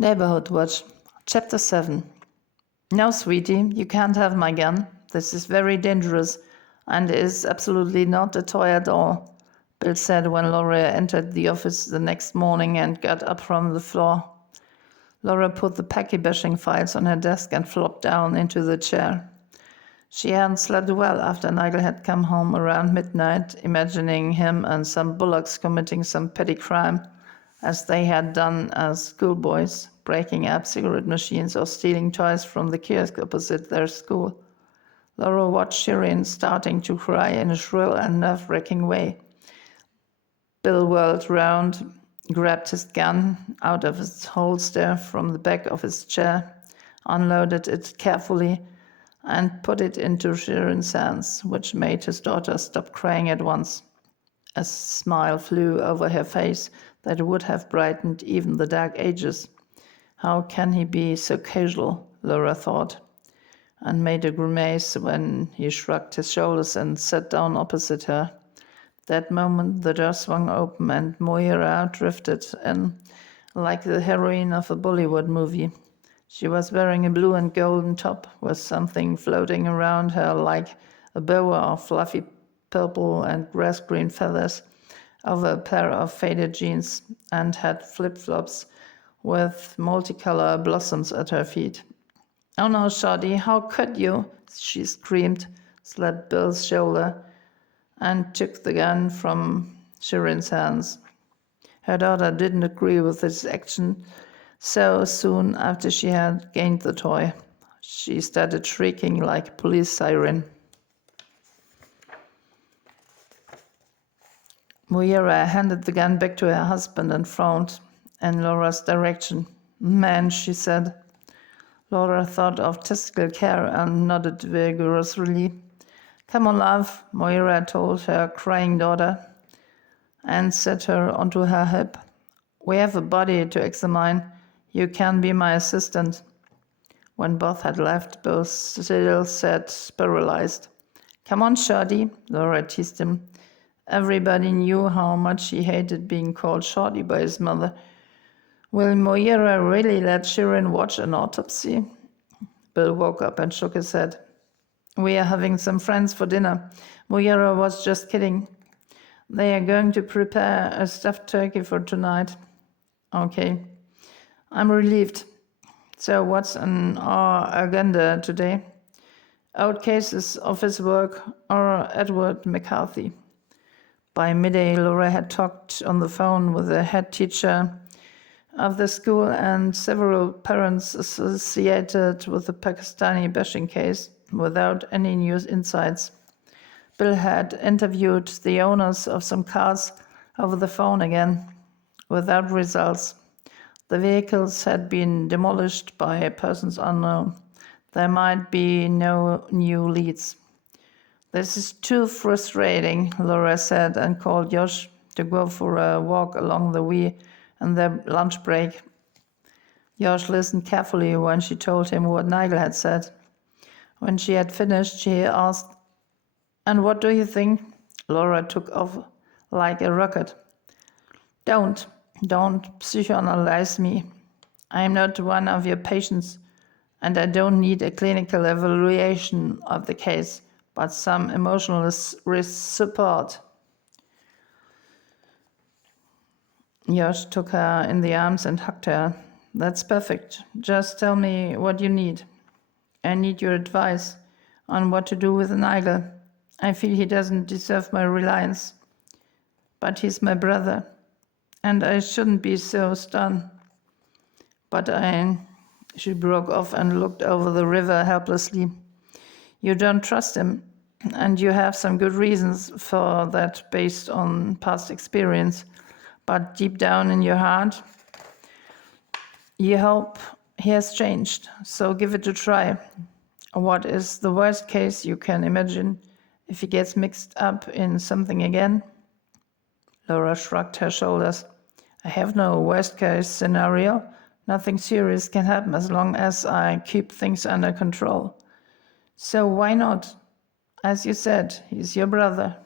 Neighbourhood Watch, Chapter 7. No, sweetie, you can't have my gun. This is very dangerous and is absolutely not a toy at all, Bill said when Laura entered the office the next morning and got up from the floor. Laura put the Paki-bashing files on her desk and flopped down into the chair. She hadn't slept well after Nigel had come home around midnight, imagining him and some bullocks committing some petty crime, as they had done as schoolboys, breaking up cigarette machines or stealing toys from the kiosk opposite their school. Laura watched Shirin starting to cry in a shrill and nerve-wracking way. Bill whirled round, grabbed his gun out of its holster from the back of his chair, unloaded it carefully, and put it into Shirin's hands, which made his daughter stop crying at once. A smile flew over her face that would have brightened even the dark ages. How can he be so casual, Laura thought, and made a grimace when he shrugged his shoulders and sat down opposite her. That moment the door swung open and Moira drifted in like the heroine of a Bollywood movie. She was wearing a blue and golden top with something floating around her like a boa of fluffy purple and grass-green feathers over a pair of faded jeans, and had flip-flops with multicolor blossoms at her feet. "Oh no, Shorty, how could you?" she screamed, slapped Bill's shoulder, and took the gun from Shirin's hands. Her daughter didn't agree with this action so soon after she had gained the toy. She started shrieking like a police siren. Moira handed the gun back to her husband and frowned in Laura's direction. "Man," she said. Laura thought of testicle care and nodded vigorously. "Come on, love," Moira told her crying daughter, and set her onto her hip. "We have a body to examine. You can be my assistant." When both had left, Bill still sat paralyzed. "Come on, Shorty," Laura teased him. Everybody knew how much he hated being called Shorty by his mother. Will Moira really let Shirin watch an autopsy? Bill woke up and shook his head. "We are having some friends for dinner. Moira was just kidding. They are going to prepare a stuffed turkey for tonight." "Okay. I'm relieved. So what's on our agenda today?" "Old cases, office work, or Edward McCarthy." By midday, Laura had talked on the phone with the head teacher of the school and several parents associated with the Pakistani bashing case without any new insights. Bill had interviewed the owners of some cars over the phone again, without results. The vehicles had been demolished by persons unknown. There might be no new leads. "This is too frustrating," Laura said, and called Josh to go for a walk along the way in their lunch break. Josh listened carefully when she told him what Nigel had said. When she had finished, she asked, "And what do you think?" Laura took off like a rocket. Don't psychoanalyze me. I'm not one of your patients, and I don't need a clinical evaluation of the case, but some emotional support." Josh took her in the arms and hugged her. "That's perfect. Just tell me what you need. I need your advice on what to do with Nigel. I feel he doesn't deserve my reliance, but he's my brother, and I shouldn't be so stern. But She broke off and looked over the river helplessly. "You don't trust him, and you have some good reasons for that based on past experience. But deep down in your heart, you hope he has changed, so give it a try. What is the worst case you can imagine if he gets mixed up in something again?" Laura shrugged her shoulders. "I have no worst case scenario. Nothing serious can happen as long as I keep things under control. So why not? As you said, he's your brother."